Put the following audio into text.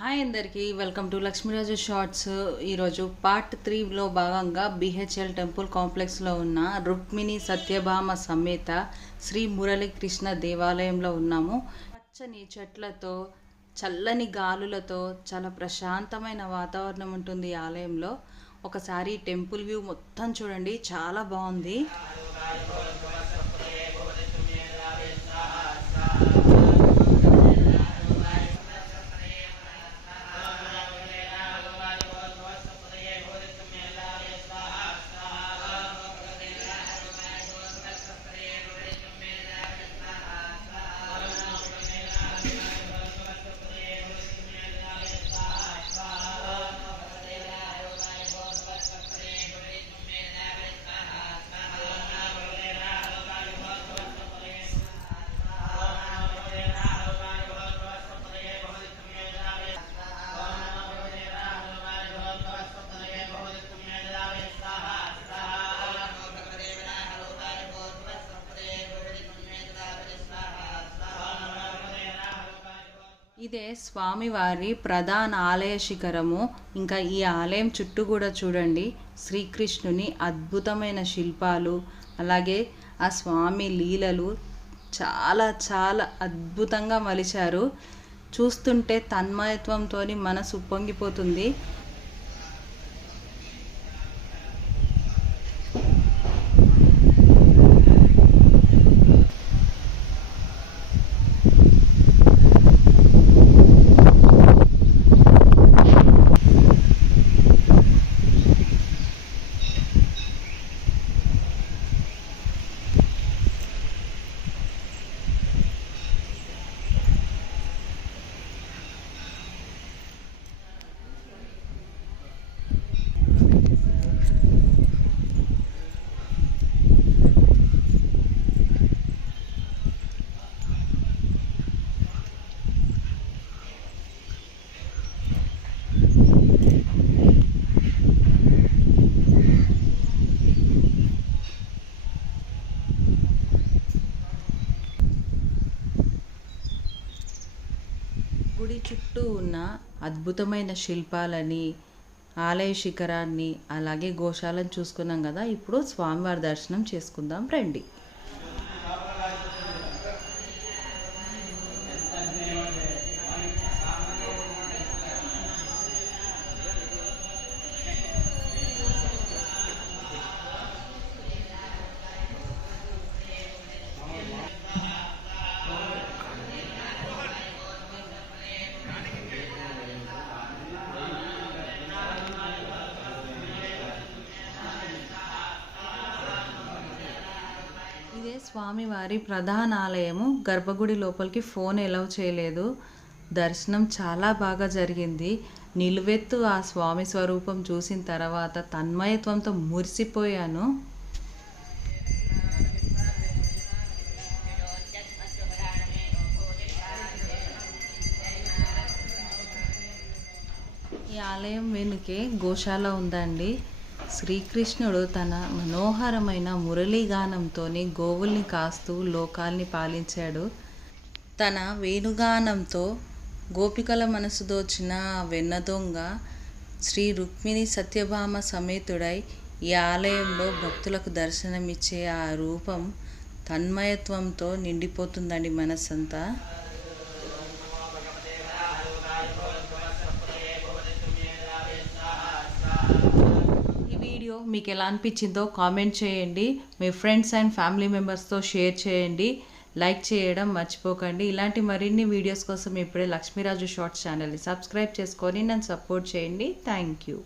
Hi అందరికీ welcome to Lakshmiraju shorts. ఈరోజు part త్రీలో భాగంగా బిహెచ్ఎల్ టెంపుల్ కాంప్లెక్స్లో ఉన్న రుక్మిణి సత్యభామ సమేత శ్రీ మురళీకృష్ణ దేవాలయంలో ఉన్నాము. పచ్చని చెట్లతో చల్లని గాలులతో చాలా ప్రశాంతమైన వాతావరణం ఉంటుంది ఆలయంలో. ఒకసారి టెంపుల్ వ్యూ మొత్తం చూడండి చాలా బాగుంది. ఇదే స్వామివారి ప్రధాన ఆలయ శిఖరము. ఇంకా ఈ ఆలయం చుట్టూ కూడా చూడండి. శ్రీకృష్ణుని అద్భుతమైన శిల్పాలు అలాగే ఆ స్వామి లీలలు చాలా చాలా అద్భుతంగా మలిచారు. చూస్తుంటే తన్మయత్వంతో మనసు ఉప్పొంగిపోతుంది. గుడి చుట్టూ ఉన్న అద్భుతమైన శిల్పాలని ఆలయ శిఖరాన్ని అలాగే గోశాలను చూసుకున్నాం కదా ఇప్పుడు స్వామివారి దర్శనం చేసుకుందాం రండి. స్వామివారి ప్రధాన ఆలయము గర్భగుడి లోపలికి ఫోన్ ఎలవ్ చేయలేదు. దర్శనం చాలా బాగా జరిగింది. నిలువెత్తు ఆ స్వామి స్వరూపం చూసిన తర్వాత తన్మయత్వంతో మురిసిపోయాను. ఈ ఆలయం వెనుకే గోశాల ఉందండి. శ్రీకృష్ణుడు తన మనోహరమైన మురళీగానంతోని గోవుల్ని కాస్తూ లోకాల్ని పాలించాడు. తన వేణుగానంతో గోపికల మనసు దోచిన వెన్న దొంగ శ్రీ రుక్మిణి సత్యభామ సమేతుడై ఈ ఆలయంలో భక్తులకు దర్శనమిచ్చే ఆ రూపం తన్మయత్వంతో నిండిపోతుందండి మనస్సంతా వీడియో మీకు ఎలా అనిపించిందో కామెంట్ చేయండి. మీ ఫ్రెండ్స్ అండ్ ఫ్యామిలీ మెంబర్స్తో షేర్ చేయండి. లైక్ చేయడం మర్చిపోకండి. ఇలాంటి మరిన్ని వీడియోస్ కోసం ఇప్పుడే లక్ష్మీరాజు షార్ట్స్ ఛానల్ని సబ్స్క్రైబ్ చేసుకొని నన్ను సపోర్ట్ చేయండి. Thank you.